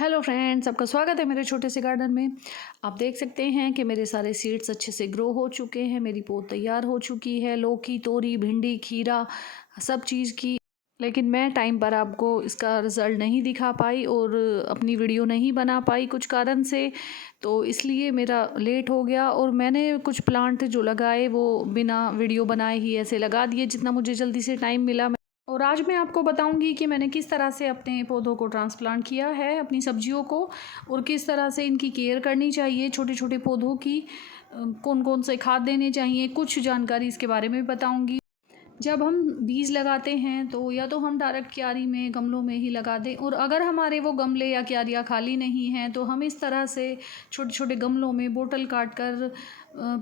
Hello friends, आपका स्वागत है मेरे छोटे से गार्डन में। आप देख सकते हैं कि मेरे सारे सीड्स अच्छे से ग्रो हो चुके हैं। मेरी पौध तैयार हो चुकी है, लौकी, तोरी, भिंडी, खीरा, सब चीज़ की। लेकिन मैं टाइम पर आपको इसका रिज़ल्ट नहीं दिखा पाई और अपनी वीडियो नहीं बना पाई कुछ कारण से। तो इसलिए मेरा लेट हो गया और मैंने कुछ प्लांट जो लगाए वो बिना वीडियो बनाए ही ऐसे लगा दिए जितना मुझे जल्दी से टाइम मिला। और आज मैं आपको बताऊंगी कि मैंने किस तरह से अपने पौधों को ट्रांसप्लांट किया है, अपनी सब्जियों को, और किस तरह से इनकी केयर करनी चाहिए, छोटे छोटे पौधों की कौन कौन से खाद देने चाहिए, कुछ जानकारी इसके बारे में बताऊंगी। जब हम बीज लगाते हैं तो या तो हम डायरेक्ट क्यारी में गमलों में ही लगा दें, और अगर हमारे वो गमले या क्यारियाँ खाली नहीं हैं तो हम इस तरह से छोटे छोटे गमलों में बोतल काट कर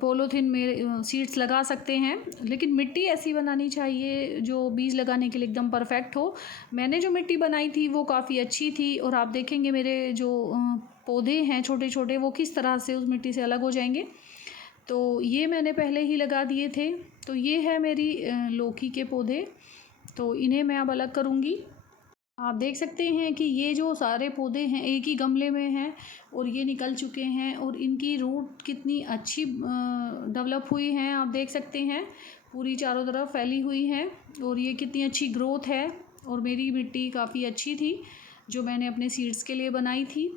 पॉलीथीन में सीड्स लगा सकते हैं। लेकिन मिट्टी ऐसी बनानी चाहिए जो बीज लगाने के लिए एकदम परफेक्ट हो। मैंने जो मिट्टी बनाई थी वो काफ़ी अच्छी थी, और आप देखेंगे मेरे जो पौधे हैं छोटे छोटे वो किस तरह से उस मिट्टी से अलग हो जाएंगे। तो ये मैंने पहले ही लगा दिए थे। तो ये है मेरी लौकी के पौधे, तो इन्हें मैं अब अलग करूँगी। आप देख सकते हैं कि ये जो सारे पौधे हैं एक ही गमले में हैं और ये निकल चुके हैं, और इनकी रूट कितनी अच्छी डेवलप हुई हैं। आप देख सकते हैं पूरी चारों तरफ फैली हुई हैं, और ये कितनी अच्छी ग्रोथ है। और मेरी मिट्टी काफ़ी अच्छी थी जो मैंने अपने सीड्स के लिए बनाई थी।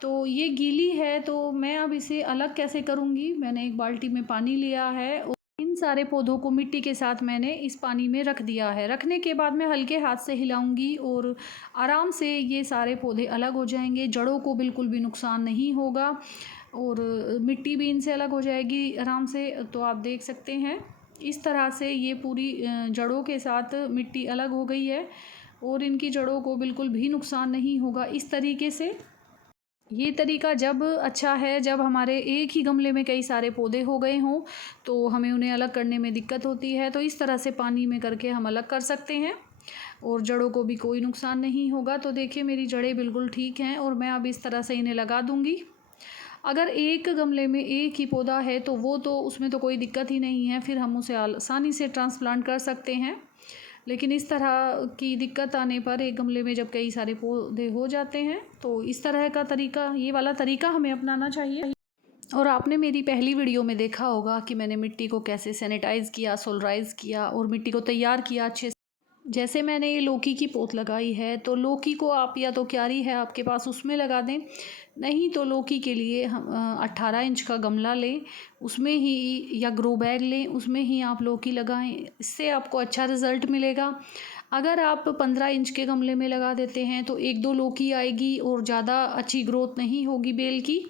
तो ये गीली है तो मैं अब इसे अलग कैसे करूँगी। मैंने एक बाल्टी में पानी लिया है और इन सारे पौधों को मिट्टी के साथ मैंने इस पानी में रख दिया है। रखने के बाद मैं हल्के हाथ से हिलाऊंगी और आराम से ये सारे पौधे अलग हो जाएंगे। जड़ों को बिल्कुल भी नुकसान नहीं होगा और मिट्टी भी इनसे अलग हो जाएगी आराम से। तो आप देख सकते हैं इस तरह से ये पूरी जड़ों के साथ मिट्टी अलग हो गई है और इनकी जड़ों को बिल्कुल भी नुकसान नहीं होगा। इस तरीके से ये तरीका जब अच्छा है जब हमारे एक ही गमले में कई सारे पौधे हो गए हों, तो हमें उन्हें अलग करने में दिक्कत होती है। तो इस तरह से पानी में करके हम अलग कर सकते हैं और जड़ों को भी कोई नुकसान नहीं होगा। तो देखिए मेरी जड़ें बिल्कुल ठीक हैं और मैं अब इस तरह से इन्हें लगा दूँगी। अगर एक गमले में एक ही पौधा है तो वो तो उसमें तो कोई दिक्कत ही नहीं है, फिर हम उसे आसानी से ट्रांसप्लांट कर सकते हैं। लेकिन इस तरह की दिक्कत आने पर एक गमले में जब कई सारे पौधे हो जाते हैं तो इस तरह का तरीका, ये वाला तरीका हमें अपनाना चाहिए। और आपने मेरी पहली वीडियो में देखा होगा कि मैंने मिट्टी को कैसे सैनिटाइज़ किया, सोलराइज़ किया और मिट्टी को तैयार किया अच्छे से। जैसे मैंने ये लौकी की पोत लगाई है तो लौकी को आप या तो क्यारी है आपके पास उसमें लगा दें, नहीं तो लौकी के लिए हम 18 इंच का गमला लें, उसमें ही या ग्रो बैग लें, उसमें ही आप लौकी लगाएं। इससे आपको अच्छा रिज़ल्ट मिलेगा। अगर आप 15 इंच के गमले में लगा देते हैं तो एक दो लौकी आएगी और ज़्यादा अच्छी ग्रोथ नहीं होगी बेल की।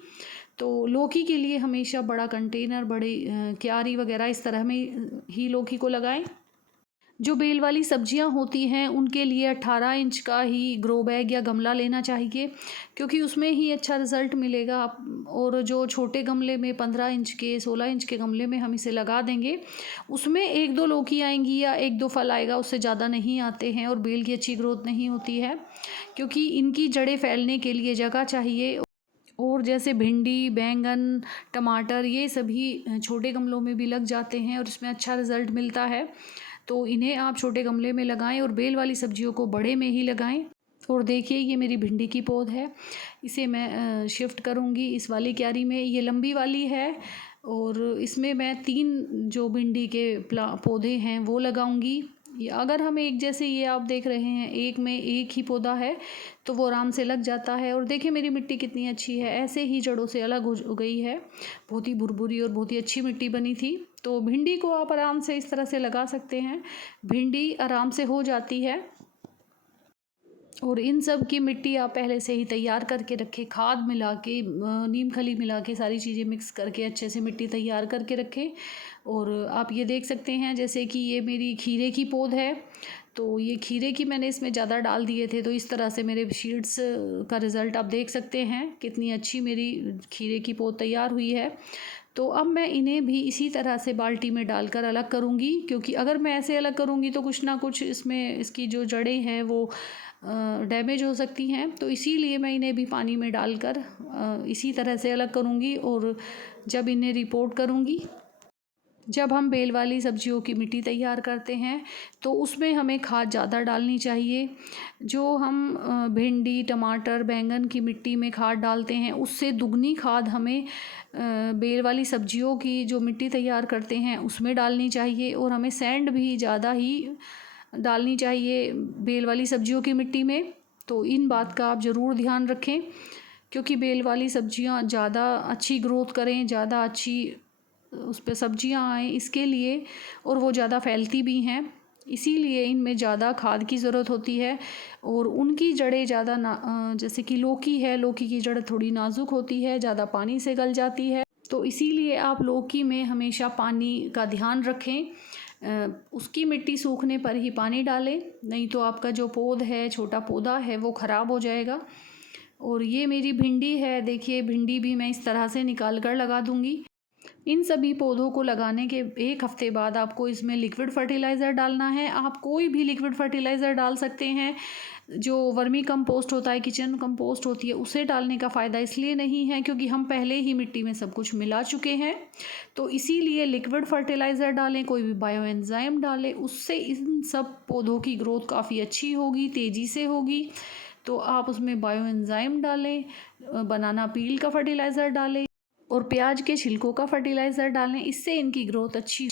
तो लौकी के लिए हमेशा बड़ा कंटेनर, बड़ी क्यारी वगैरह इस तरह में ही लौकी को लगाएं। जो बेल वाली सब्जियां होती हैं उनके लिए 18 इंच का ही ग्रो बैग या गमला लेना चाहिए, क्योंकि उसमें ही अच्छा रिज़ल्ट मिलेगा। और जो छोटे गमले में 15 इंच के, 16 इंच के गमले में हम इसे लगा देंगे, उसमें एक दो लौकी आएंगी या एक दो फल आएगा, उससे ज़्यादा नहीं आते हैं और बेल की अच्छी ग्रोथ नहीं होती है, क्योंकि इनकी जड़ें फैलने के लिए जगह चाहिए। और जैसे भिंडी, बैंगन, टमाटर, ये सभी छोटे गमलों में भी लग जाते हैं और इसमें अच्छा रिज़ल्ट मिलता है। तो इन्हें आप छोटे गमले में लगाएं और बेल वाली सब्जियों को बड़े में ही लगाएं। और देखिए ये मेरी भिंडी की पौध है, इसे मैं शिफ्ट करूँगी इस वाली क्यारी में। ये लंबी वाली है और इसमें मैं 3 जो भिंडी के पौधे हैं वो लगाऊंगी। अगर हम एक जैसे ये आप देख रहे हैं एक में एक ही पौधा है तो वो आराम से लग जाता है। और देखिए मेरी मिट्टी कितनी अच्छी है, ऐसे ही जड़ों से अलग हो गई है। बहुत ही भुरभुरी और बहुत ही अच्छी मिट्टी बनी थी। तो भिंडी को आप आराम से इस तरह से लगा सकते हैं, भिंडी आराम से हो जाती है। और इन सब की मिट्टी आप पहले से ही तैयार करके रखें, खाद मिला के, नीम खली मिला के, सारी चीज़ें मिक्स करके अच्छे से मिट्टी तैयार करके रखें। और आप ये देख सकते हैं जैसे कि ये मेरी खीरे की पौध है, तो ये खीरे की मैंने इसमें ज़्यादा डाल दिए थे, तो इस तरह से मेरे सीड्स का रिज़ल्ट आप देख सकते हैं कितनी अच्छी मेरी खीरे की पौध तैयार हुई है। तो अब मैं इन्हें भी इसी तरह से बाल्टी में डालकर अलग करूँगी, क्योंकि अगर मैं ऐसे अलग करूँगी तो कुछ ना कुछ इसमें इसकी जो जड़ें हैं वो डैमेज हो सकती हैं। तो इसीलिए मैं इन्हें भी पानी में डालकर इसी तरह से अलग करूँगी और जब इन्हें रिपोर्ट करूँगी जब हम बेल वाली सब्जियों की मिट्टी तैयार करते हैं तो उसमें हमें खाद ज़्यादा डालनी चाहिए। जो हम भिंडी, टमाटर, बैंगन की मिट्टी में खाद डालते हैं उससे दुगनी खाद हमें बेल वाली सब्जियों की जो मिट्टी तैयार करते हैं उसमें डालनी चाहिए। और हमें सैंड भी ज़्यादा ही डालनी चाहिए बेल वाली सब्जियों की मिट्टी में। तो इन बात का आप ज़रूर ध्यान रखें, क्योंकि बेल वाली सब्जियां ज़्यादा अच्छी ग्रोथ करें, ज़्यादा अच्छी उस पे सब्जियां आएँ इसके लिए, और वो ज़्यादा फैलती भी हैं, इसीलिए इनमें ज़्यादा खाद की ज़रूरत होती है। और उनकी जड़ें ज़्यादा जैसे कि लौकी है, लौकी की जड़ थोड़ी नाजुक होती है, ज़्यादा पानी से गल जाती है, तो इसीलिए आप लौकी में हमेशा पानी का ध्यान रखें। उसकी मिट्टी सूखने पर ही पानी डालें, नहीं तो आपका जो पौध है, छोटा पौधा है, वो ख़राब हो जाएगा। और ये मेरी भिंडी है, देखिए भिंडी भी मैं इस तरह से निकाल कर लगा दूंगी। इन सभी पौधों को लगाने के 1 हफ्ते बाद आपको इसमें लिक्विड फर्टिलाइज़र डालना है। आप कोई भी लिक्विड फर्टिलाइज़र डाल सकते हैं। जो वर्मी कंपोस्ट होता है, किचन कंपोस्ट होती है, उसे डालने का फ़ायदा इसलिए नहीं है क्योंकि हम पहले ही मिट्टी में सब कुछ मिला चुके हैं। तो इसीलिए लिक्विड फर्टिलाइज़र डालें, कोई भी बायो एंजाइम डालें, उससे इन सब पौधों की ग्रोथ काफ़ी अच्छी होगी, तेज़ी से होगी। तो आप उसमें बायो एंजाइम डालें, बनाना पील का फर्टिलाइज़र डालें और प्याज के छिलकों का फर्टिलाइज़र डालें, इससे इनकी ग्रोथ अच्छी